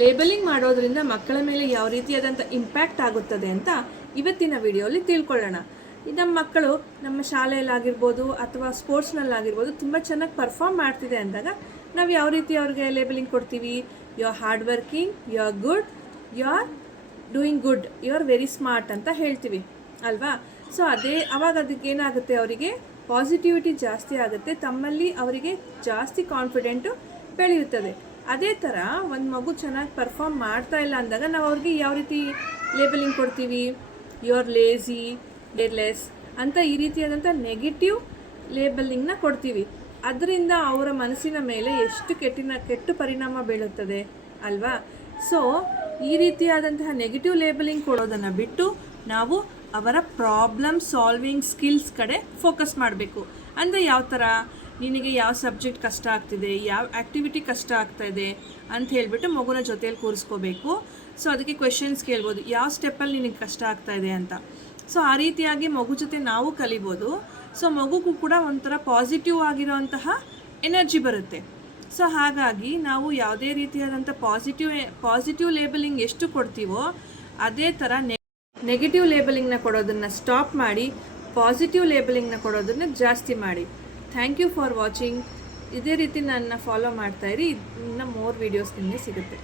Labelling ಮಾಡೋದ್ರಿಂದ ಮಕ್ಕಳ ಮೇಲೆ ಯಾವ ರೀತಿಯಾದಂಥ ಇಂಪ್ಯಾಕ್ಟ್ ಆಗುತ್ತದೆ ಅಂತ ಇವತ್ತಿನ ವಿಡಿಯೋಲಿ ತಿಳ್ಕೊಳ್ಳೋಣ. ನಮ್ಮ ಮಕ್ಕಳು ನಮ್ಮ ಶಾಲೆಯಲ್ಲಾಗಿರ್ಬೋದು ಅಥವಾ ಸ್ಪೋರ್ಟ್ಸ್ನಲ್ಲಾಗಿರ್ಬೋದು ತುಂಬ ಚೆನ್ನಾಗಿ ಪರ್ಫಾರ್ಮ್ ಮಾಡ್ತಿದೆ ಅಂದಾಗ ನಾವು ಯಾವ ರೀತಿ ಅವ್ರಿಗೆ ಲೇಬಲಿಂಗ್ ಕೊಡ್ತೀವಿ? You are hard working, you are good, you are doing good, you are very smart ಅಂತ ಹೇಳ್ತೀವಿ ಅಲ್ವಾ? ಸೊ ಅವಾಗ ಅದಕ್ಕೆ ಏನಾಗುತ್ತೆ, ಅವರಿಗೆ ಪಾಸಿಟಿವಿಟಿ ಜಾಸ್ತಿ ಆಗುತ್ತೆ, ತಮ್ಮಲ್ಲಿ ಅವರಿಗೆ ಜಾಸ್ತಿ ಕಾನ್ಫಿಡೆಂಟು ಬೆಳೆಯುತ್ತದೆ. ಅದೇ ಥರ ಒಂದು ಮಗು ಚೆನ್ನಾಗಿ ಪರ್ಫಾರ್ಮ್ ಮಾಡ್ತಾ ಇಲ್ಲ ಅಂದಾಗ ನಾವು ಅವ್ರಿಗೆ ಯಾವ ರೀತಿ ಲೇಬಲಿಂಗ್ ಕೊಡ್ತೀವಿ? ಯು ಆರ್ ಲೇಝಿ, ಕೇರ್ಲೆಸ್ ಅಂತ ಈ ರೀತಿಯಾದಂಥ ನೆಗೆಟಿವ್ ಲೇಬಲಿಂಗ್ನ ಕೊಡ್ತೀವಿ. ಅದರಿಂದ ಅವರ ಮನಸ್ಸಿನ ಮೇಲೆ ಎಷ್ಟು ಕೆಟ್ಟ ಪರಿಣಾಮ ಬೀಳುತ್ತದೆ ಅಲ್ವಾ? ಸೊ ಈ ರೀತಿಯಾದಂತಹ ನೆಗೆಟಿವ್ ಲೇಬಲಿಂಗ್ ಕೊಡೋದನ್ನು ಬಿಟ್ಟು ನಾವು ಅವರ ಪ್ರಾಬ್ಲಮ್ ಸಾಲ್ವಿಂಗ್ ಸ್ಕಿಲ್ಸ್ ಕಡೆ ಫೋಕಸ್ ಮಾಡಬೇಕು. ಅಂದರೆ ಯಾವ ಥರ, ನಿನಗೆ ಯಾವ ಸಬ್ಜೆಕ್ಟ್ ಕಷ್ಟ ಆಗ್ತಿದೆ, ಯಾವ ಆ್ಯಕ್ಟಿವಿಟಿ ಕಷ್ಟ ಆಗ್ತಾಯಿದೆ ಅಂತ ಹೇಳಿಬಿಟ್ಟು ಮಗುನ ಜೊತೆಯಲ್ಲಿ ಕೂರಿಸ್ಕೋಬೇಕು. ಸೊ ಅದಕ್ಕೆ ಕ್ವೆಶನ್ಸ್ ಕೇಳ್ಬೋದು, ಯಾವ ಸ್ಟೆಪ್ಪಲ್ಲಿ ನಿನಗೆ ಕಷ್ಟ ಆಗ್ತಾಯಿದೆ ಅಂತ. ಸೊ ಆ ರೀತಿಯಾಗಿ ಮಗು ಜೊತೆ ನಾವು ಕಲಿಬೋದು. ಸೊ ಮಗುಗೂ ಕೂಡ ಒಂಥರ ಪಾಸಿಟಿವ್ ಆಗಿರೋಂತಹ ಎನರ್ಜಿ ಬರುತ್ತೆ. ಸೊ ಹಾಗಾಗಿ ನಾವು ಯಾವುದೇ ರೀತಿಯಾದಂಥ ಪಾಸಿಟಿವ್ ಲೇಬಲಿಂಗ್ ಎಷ್ಟು ಕೊಡ್ತೀವೋ ಅದೇ ಥರ ನೆಗೆಟಿವ್ ಲೇಬಲಿಂಗ್ನ ಕೊಡೋದನ್ನು ಸ್ಟಾಪ್ ಮಾಡಿ ಪಾಸಿಟಿವ್ ಲೇಬಲಿಂಗ್ನ ಕೊಡೋದನ್ನು ಜಾಸ್ತಿ ಮಾಡಿ. Thank you for watching. ಇದೇ ರೀತಿ ನನ್ನ ಫಾಲೋ ಮಾಡ್ತಾಯಿರಿ. ಇನ್ನು ಮೋರ್ ವೀಡಿಯೋಸ್ ನಿಮಗೆ ಸಿಗುತ್ತೆ.